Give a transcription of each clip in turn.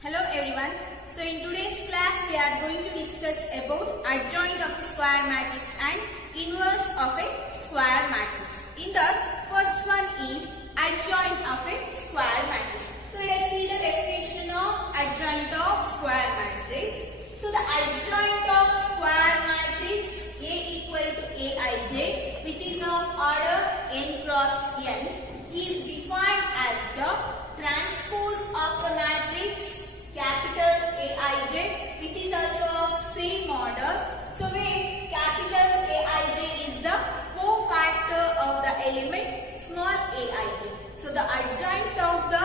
Hello everyone. So in today's class we are going to discuss about adjoint of a square matrix and inverse of a square matrix. In the first one is adjoint of a square matrix. So let us see the definition of adjoint of square matrix. So the adjoint of square matrix A equal to Aij, which is of order n cross n, is defined as the transpose of the matrix capital Aij, which is also of same order. So when capital Aij is the cofactor of the element small aij. So the adjoint of the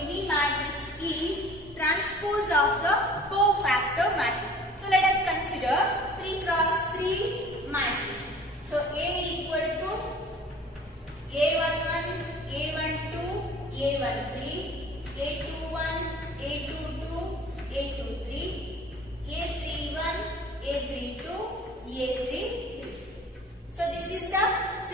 any matrix is transpose of the cofactor matrix. So let us consider 3 cross 3 matrix. So A equal to A11, A12, A13, A21, A22, A23, A31, A32, A33. So this is the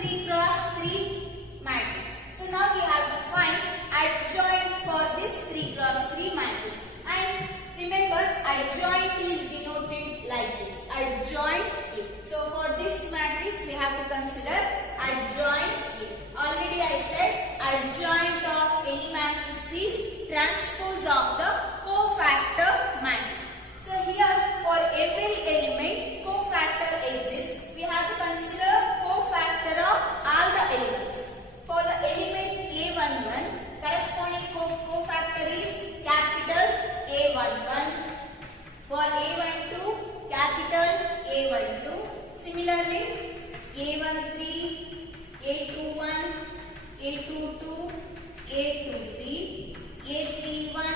3 cross 3 matrix. So now we have to find adjoint for this 3 cross 3 matrix. And remember, adjoint is denoted like this. Adjoint A. So for this matrix we have to consider adjoint A. Already I said adjoint of any matrix is transpose of the cofactor matrix. So here for every element cofactor exists. We have to consider cofactor of all the elements. For the element A11, corresponding cofactor is capital A11. For A12, capital A12. Similarly, A13, A21, A22, A23, A31,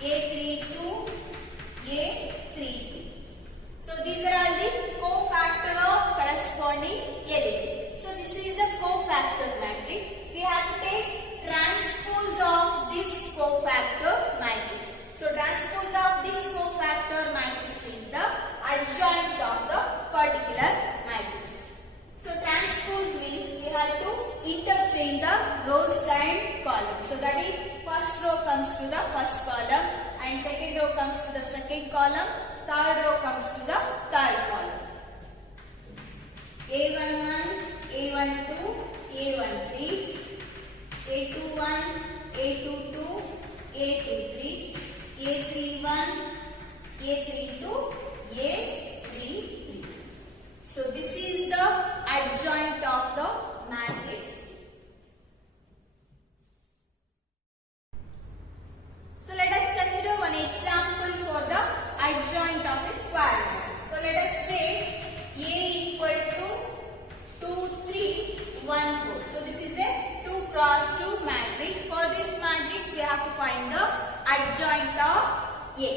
A32, A32. So these are all the cofactor of corresponding elements. So this is the cofactor matrix. We have to take transpose of this cofactor matrix. So transpose of this cofactor matrix is the adjoint of the particular matrix. So transpose means we have to interchange the rows and columns. So that is first row comes to the first column and second row comes to the second column, third row comes to the third column. A11, A12, A13, A21, A22, A23, A31, A32, A33. So this is the adjoint of the matrix. So let us consider one example for the adjoint of a square matrix. So let us say A equal to 2, 3, 1, 4. So this is a 2 cross 2 matrix. For this matrix we have to find the adjoint of A.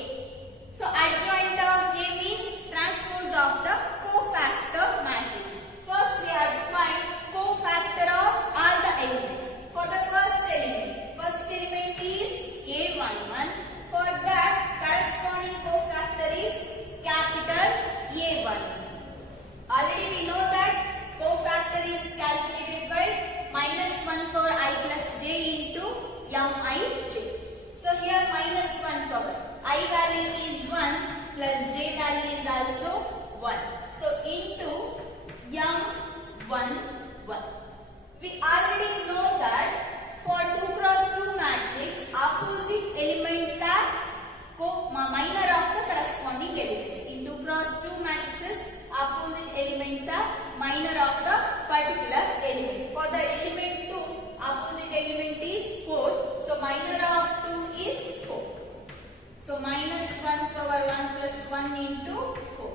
So adjoint of A means transpose of the cofactor matrix. First we have to find cofactor of all the elements. For the first element is A11. For that corresponding cofactor is capital A1. Already we know that cofactor is calculated by -1 power I plus j into mij. So here -1 power. I value is 1 plus j value is also 1. So into m1 1. We already know that for 2 cross 2 matrix, opposite elements are minor of the corresponding elements. In 2 cross 2 matrices, opposite elements are minor of the particular element. For the element 2, opposite element is 4. So minor of 2 is 4. So -1 power 1 plus 1 into 4.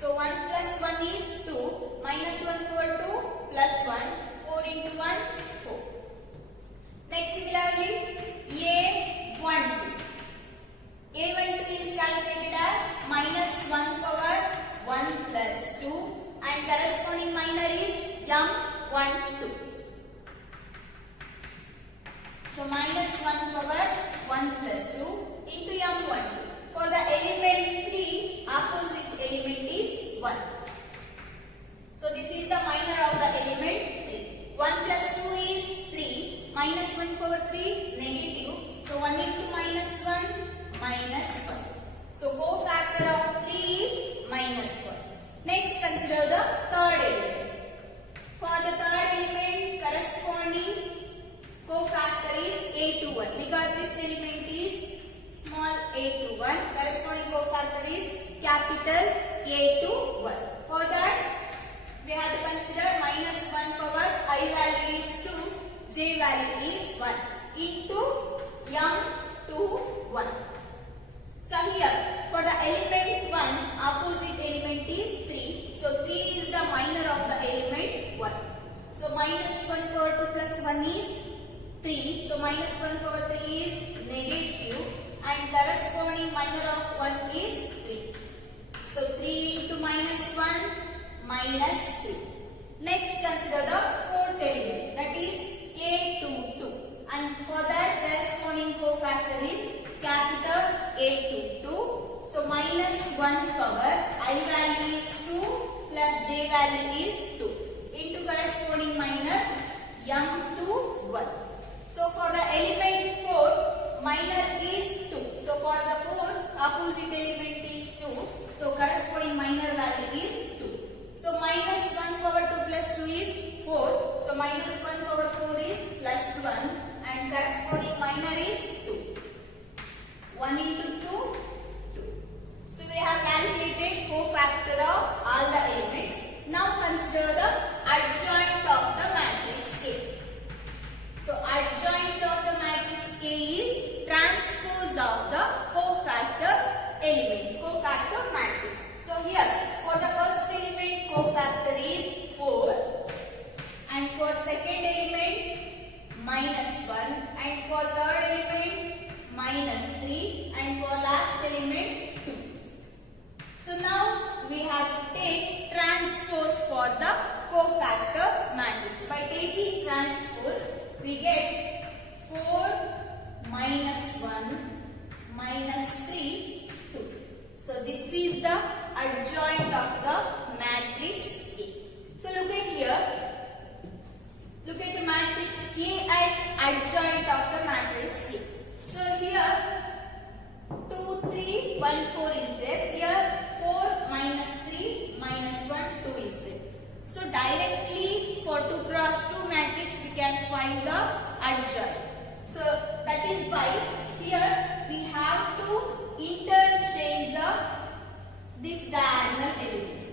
So 1 plus 1 is 2. -1 power 2 plus 1. 4 into 1, 4. Next similarly, A12. A12 is calculated as -1 power 1 plus 2 and corresponding minor is m12. So -1 power minus 1. So cofactor of 3 is minus 1. Next, consider the third element. For the third element, corresponding cofactor is a to 1. Because this element is small a to 1, corresponding cofactor is capital A to 1. For that, we have to consider minus 1 power I value is 2, j value is 1 into m to 1. So here, for the element 1, opposite element is 3. So 3 is the minor of the element 1. So minus 1 power 2 plus 1 is 3. So minus 1 power 3 is negative, and corresponding minor of 1 is 3. So 3 into minus 1 minus 3. Next, consider the fourth element, that is a to 2. And for that, corresponding cofactor is capital A to 2. So minus 1 power I value is 2 plus j value is 2 into corresponding minor m to 1. So for the element 4, minor is 2. So for the 4, opposite element is 2. So corresponding minor value is 2. So minus 1 power 2 plus 2 is 4. So minus 1 power 4 is plus 1, and corresponding minor is 2. 1 into 2, 2. So we have calculated cofactor of all the elements. Now consider the adjoint of the matrix A. So adjoint of the matrix A is transpose of the cofactor elements, cofactor matrix. So here, for the first element, cofactor is 4, and for second element, minus 1, and for third element, minus 3, and for last element 2. So now we have to take transpose for the cofactor matrix. By taking transpose, we get 4 minus 1 minus 3, 2. So this is the adjoint of the matrix A. So look at here. Look at the matrix A and adjoint of the matrix A. So here 2, 3, 1, 4 is there. Here 4 minus 3 minus 1, 2 is there. So directly for 2 cross 2 matrix we can find the adjoint. So that is why here we have to interchange this diagonal elements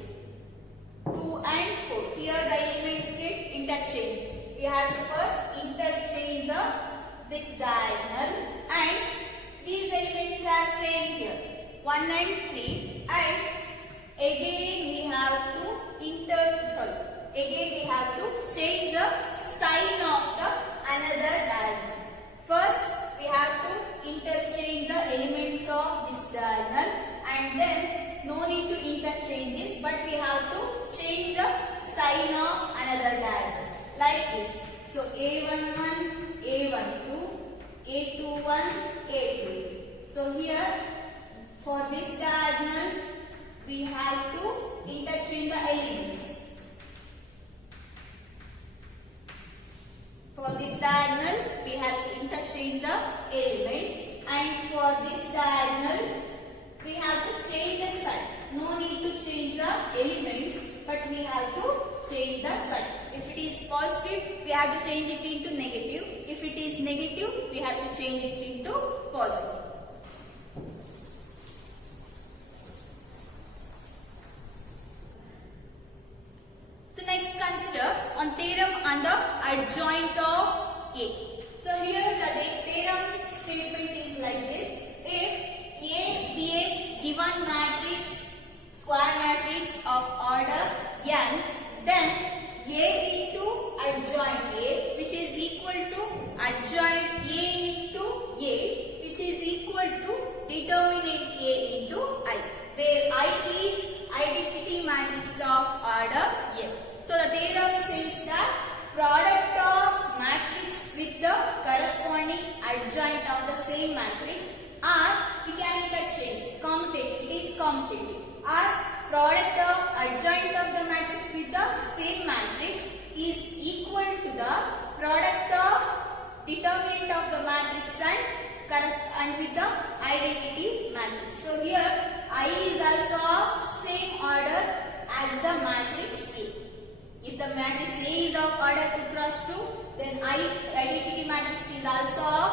2 and 4. Here the elements get interchanged. We have to first interchange this diagonal, and these elements are same here 1 and 3, and again we have to change the sign of the another diagonal. First we have to interchange the elements of this diagonal, and then no need to interchange this, but we have to change the sign of another diagonal like this. So A11, A12, A21, A22. So here for this diagonal we have to interchange the elements. For this diagonal we have to interchange the elements, and for this diagonal we have to change the sign. No need to change the elements, but we have to change the sign. If it is positive, we have to change it into negative. If it is negative, we have to change it into positive. So next, consider on theorem on the adjoint of A. So here the theorem statement is like this. If A be a given matrix, square matrix of order n, then A into adjoint A, which is equal to adjoint A into A, which is equal to determinant A into I, where I is identity matrix of order n. So the theorem says that product of matrix with the corresponding adjoint of the same matrix are, we can interchange, commutative, it is commutative, or product of adjoint of the matrix with the same matrix is equal to the product of determinant of the matrix and and with the identity matrix. So here I is also of same order as the matrix A. If the matrix A is of order 2 cross 2, then identity matrix is also of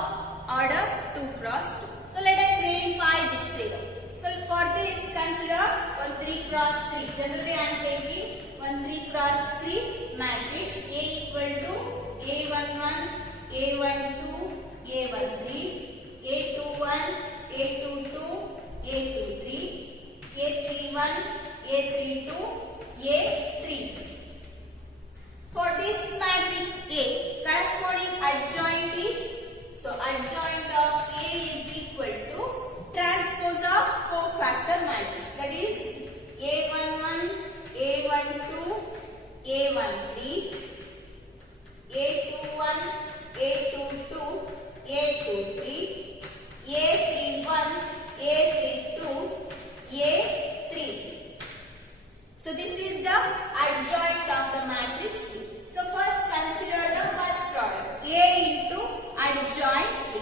order 2 cross 2. So let us verify this theorem. So for this consider 1 3 cross 3. Generally I am taking 1 3 cross 3 matrix A equal to A11, A12, A13, A21, A22, A23, A31, A32, A33. For this matrix A, corresponding adjoint is, so adjoint of A is equal to transpose of cofactor matrix, that is A11, A12, A13, A21, A22, A23, A31, A32, A3. So this is the adjoint of the matrix C. So first consider the first product, A into adjoint A.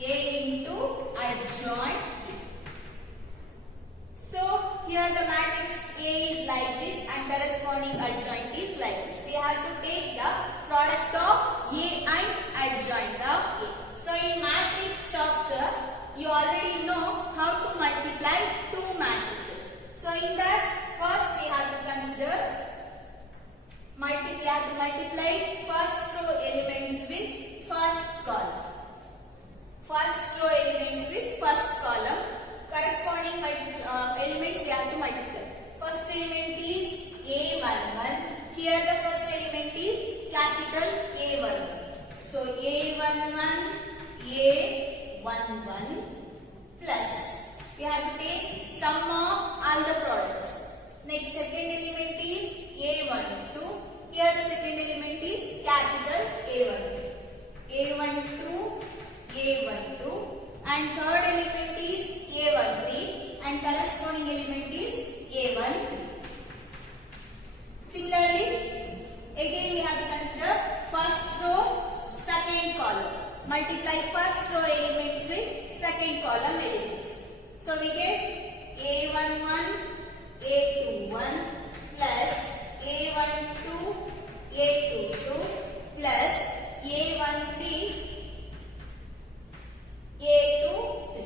A into adjoint A. So here the matrix A is like this and corresponding adjoint is like this. We have to take the product of A and adjoint of A. So in matrix chapter, you already know how to multiply two matrices. So in that, first we have to consider multiply first row elements with first column. First row elements with first column. Corresponding elements we have to multiply. First element is A11. Here the first element is capital A11. So A11, A11 plus. We have to take sum of all the products. Next second element is A12. Here the second element is capital A12. A12, A12 and third element is A13 and corresponding element is A13. Similarly, again we have to consider first row, second column. Multiply first row elements with second column elements. So we get A11, A21 plus A12, A22 plus A13, A23.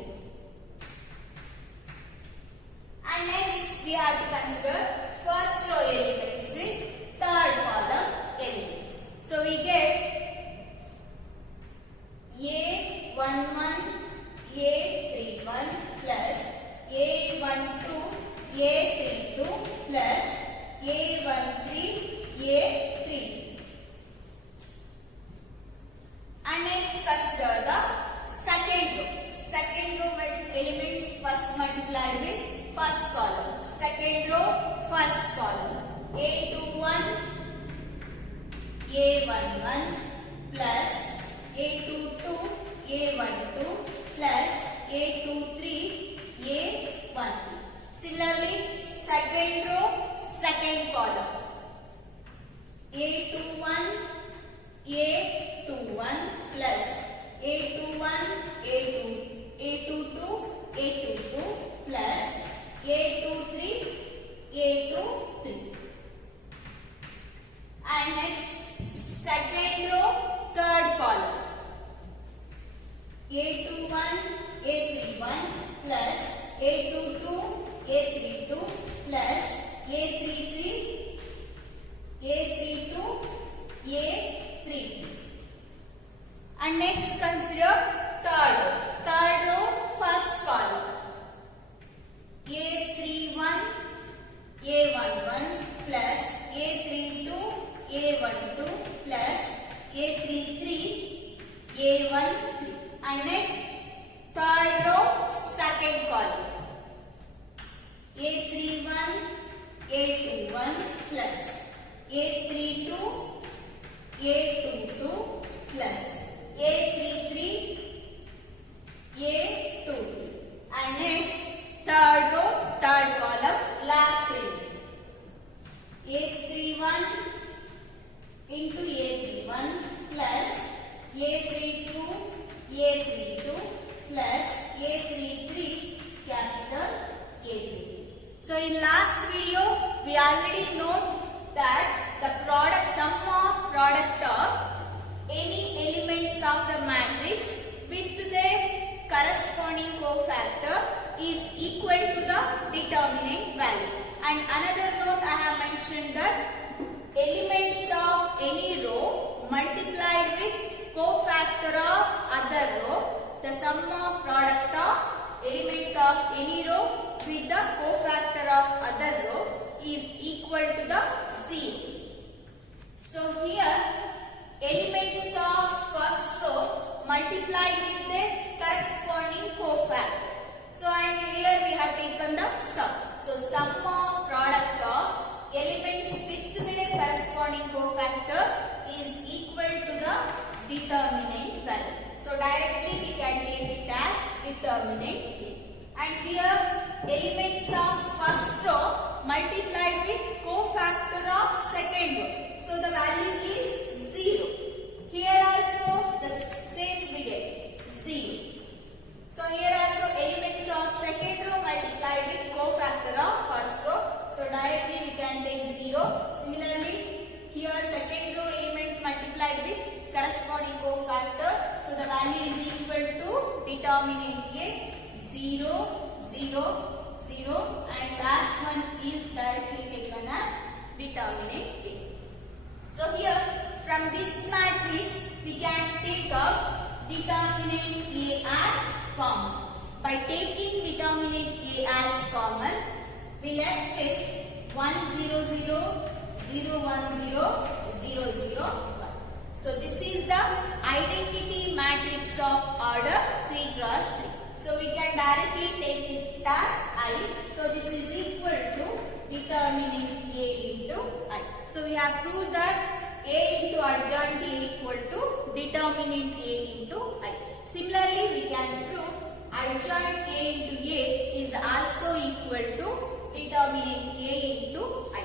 And next we have to consider first row elements with third column elements. So we get A11, A31 plus A12, A32 plus A13, A3. And next consider the second row. Second row elements first multiplied with first column. Second row, first column. A21, A11 plus A22, A12 plus A23, A13. Similarly, second row, second column. A21, A21 plus A21, A22, A22 plus A23, A23. And next, second row, third column. A21, A31 plus A22, A32 plus A33, A32, A33. And next consider third row. Third row, first column. A31, A11 plus A32, A12 plus A33, A13. And next, third row, second column. A31, A21 plus A32, A22 plus A33, A23. And next, third row, third column, last element. A31 into A31 plus A32, A33 A32 plus A33 capital A33. So in last video we already know that the sum of product of any elements of the matrix with their corresponding cofactor is equal to the determinant value. And another note I have mentioned that elements of any row multiplied with cofactor of other row, the sum of product of elements of any row with the cofactor of other row is equal to the 0. So here elements of first row multiplied with their corresponding cofactor. So and here we have taken the sum. So sum of product of elements with their corresponding cofactor is equal to the determinant value. So directly we can take it as determinant A. And here elements of first row multiplied with cofactor of second row. So the value is 0. Here also the same we get 0. So here also elements of second row multiplied with cofactor of first row. So directly we can take 0. Similarly here second row elements multiplied with corresponding cofactor. So the value is equal to determinant A 0, 0, 0 and last one is directly taken as determinant A. So here from this matrix we can take out determinant A as common. By taking determinant A as common, we left with 1 0 0 0 1 0 0 0 1. So this is the identity matrix of order 3 cross 3. So we can directly take it as I. So this is equal to determinant A into I. So we have proved that A into adjoint A equal to determinant A into I. Similarly, we can prove adjoint A into A is also equal to determinant A into I.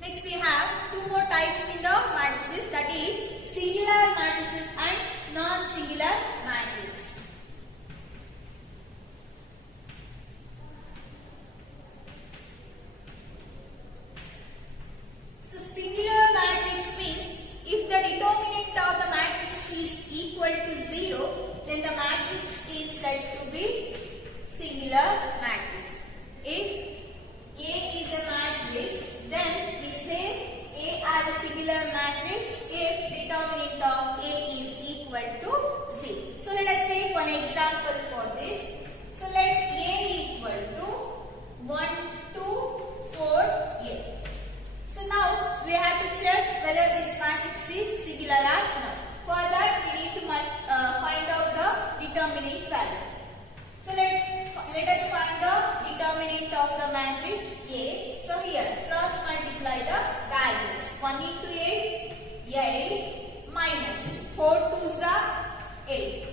Next we have two more types in the matrices, that is singular matrices and non-singular matrix. So singular matrix means if the determinant of the matrix is equal to 0, then the matrix is said to be singular matrix. If A is a matrix, then we say A as a singular matrix if determinant of A is equal to 0. So let us take one example for this. So let A equal to 1, 2, 4, 8. So now we have to check whether this matrix is singular or not. For that we need to find out the determinant value. So let us find the determinant of the matrix A. So here cross multiply the diagonals. 1 into 8, 8 minus 4 2s are 8.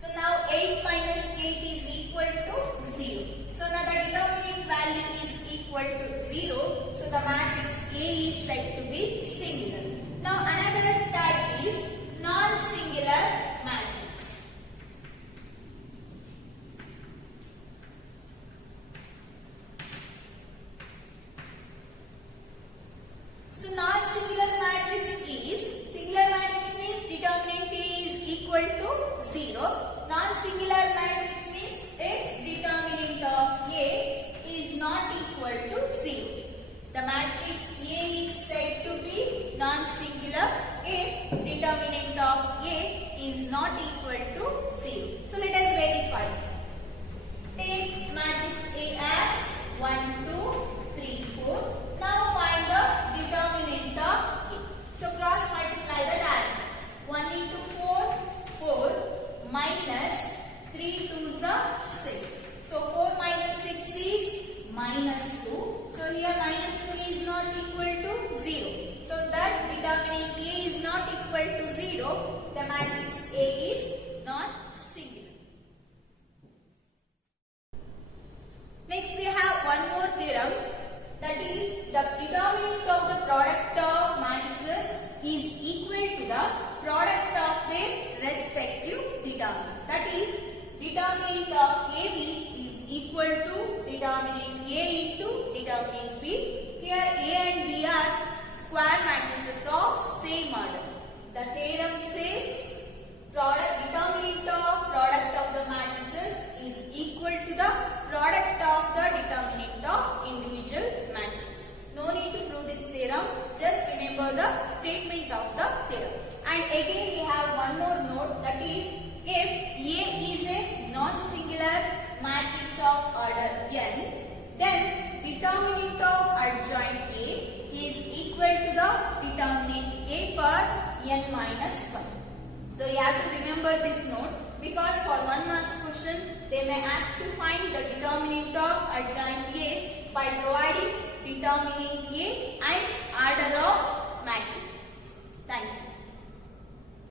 So now 8 minus 8 is equal to 0. So now the determinant value is equal to 0. So the matrix A is said to be singular. Now another type is non-singular matrix. So non-singular matrix is, singular matrix means determinant A is equal to 0. Non-singular matrix means if determinant of A is not equal to 0. The matrix A is said to be non-singular if determinant of A is not equal to 0. So let us verify. Take matrix A as 1, 2, 3, 4. Now find the determinant of A. So cross multiply the diagonal. 1 into 4, 4 minus 3 2s are 6. So 4 minus 6 is minus 2. So here minus 2 is not equal to 0. So that determinant A is not equal to 0. The matrix A is not singular. Next we have one more theorem, that is the determinant of the product of matrices is equal the product of their respective determinant. That is, determinant of AB is equal to determinant A into determinant B. Here A and B are square matrices of same order. The theorem says determinant of product of the matrices is equal to the product of the determinant of individual matrices. No need to prove this theorem, just remember the statement of the theorem. And again we have one more note, that is, if A is a non-singular matrix of order n, then determinant of adjoint A is equal to the determinant A per n minus 1. So you have to remember this note, because for 1 marks question they may ask to find the determinant of adjoint A by providing determinant A and order of matrix. Thank you.